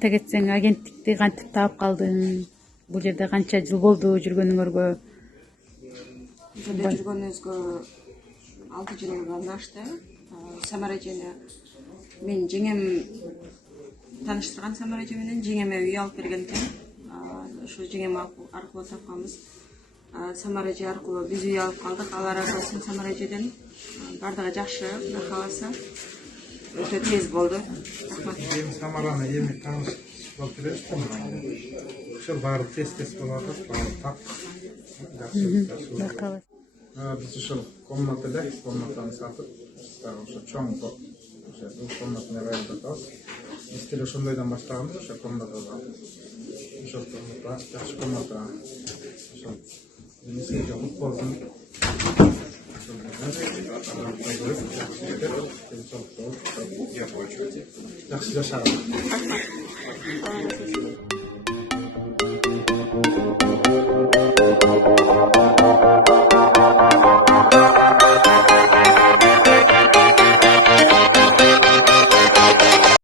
айта кетсең, агенттикти кантип таап калдың? Бул жерде канча жыл болду жүргөнүңөргө? Бул жерде жүргөнүбүзгө 6 жылдан ашты. Самара эжени мен жеңем тааныштырган Самара эже менен жеңеме үй алып берген экен. Ошо жеңем аркылуу тапканбыз. Самара эже аркылуу биз үй алып калдык. Алла разы болсун Самара эжеден. Бардыгы жакшы, Кудай кааласа. Өтө тез болду. Рахмат. Эми Самараны эми тааныштырып болуп беребиз. Ошол баары тез болуп атат, баары так. Жакшы. Биз ушул комнатаны сатып, ошо чоң комнатаны аралдатабыз. Биз деле ошондойдон баштаганбыз, ошо комнатада. Ошол комната, жакшы комната. Ошол эмесине футболдун жакшы жашаган.